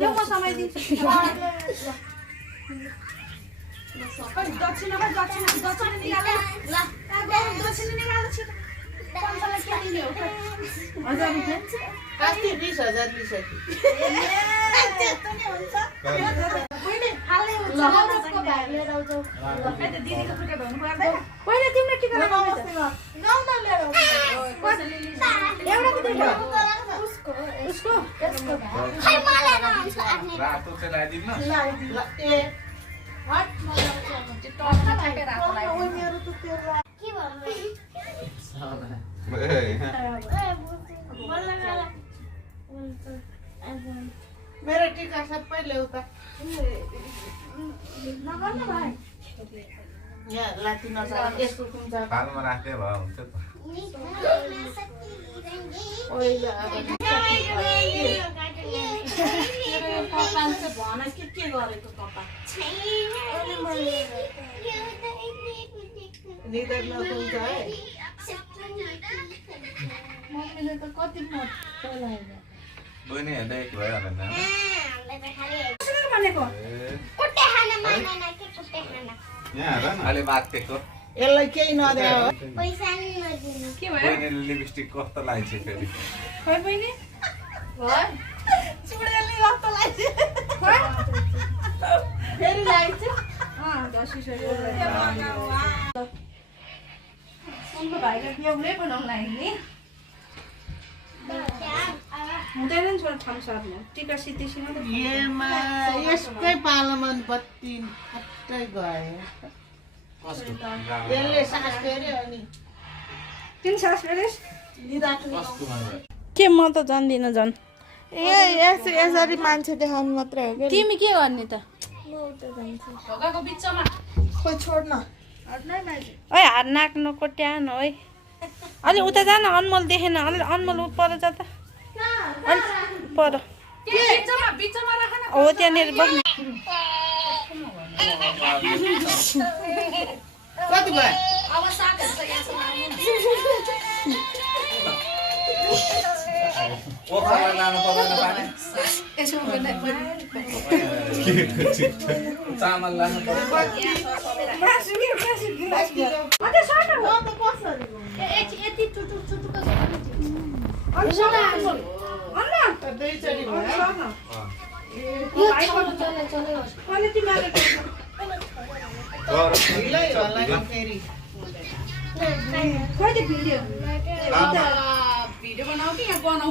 देऊ म समय दिन्छु दक्षिण निकाल ल दक्षिण निकाल छिटो 500 के दिने हो 1000 रुपैयाँ अस्ति 20000 लिसके त्यस्तो नि हुन्छ पहिले हाल्ने हुन्छ लौरोको भाग लिएर आउँछौ ल ए त दिदीको टिका भन्नु पर्दैन पहिले तिम्रो टिका लगाऊ गाउँ त लिएर एउटा दिदी उसको खै मलाई नआउँछ आफ्नै रातो चाहिँ लगाइदिउँ न ल ए हट मलाई त्यो टर्च काटेर आफुलाई ओ मेरो त त्यो के भन्नु मेरो टिका सबै ल्याउ त नगर्नु भाइ यहाँ लाठी नचार यसको कुन छ थालमा राख्दै भए हुन्छ त ओइला अब पप्पाले चाहिँ भन के गरेको पप्पा निदर नकुन्छ है मम्मीले त कति मत लगायो बहिनी हेर्दा एक भयो होला नि कसरी भनेको कुट्टे खाना मानेन के कुट्टे खाना यहाँ हेर न अलि बातेको यसलाई केही नदिए हो पैसा नि नदिनु के भयो बहिनीले लिपस्टिक कस्तो लगाइछ फेरि खै बहिनी भयो चुडेली रक्त लाग्छ खै फेरि लाग्छ सुनको भाइले बेहुलै बनाउनु लागि नि हुँदैन नि छोरा ठाउँ सर्नु टिका सिद्धिसँग त येमा यसकै पालामा बत्ती हट्टै गयो यसले सास फेर्यो अनि किन सास फेरेस निदाको के म त जान्दिनँ झन् यसरी मान्छे देखाउनु मात्रै हो तिमी के गर्ने त म उता जान्छु ढोकाको बिचमा खोइ छोड्न ओइ हात नाक्नु कोट्यान है अलि उता जान अनमोल देखेन अलि अनमोल पर जा त अलि पर हो त्यहाँनिर बस्नु कति भयो ओखरलाई लानु पर्दैन पानी चामल लानु दुईचोटि भयो ढिलै होला नि फेरि भिडियो बनाऊ कि यहाँ बनाऊ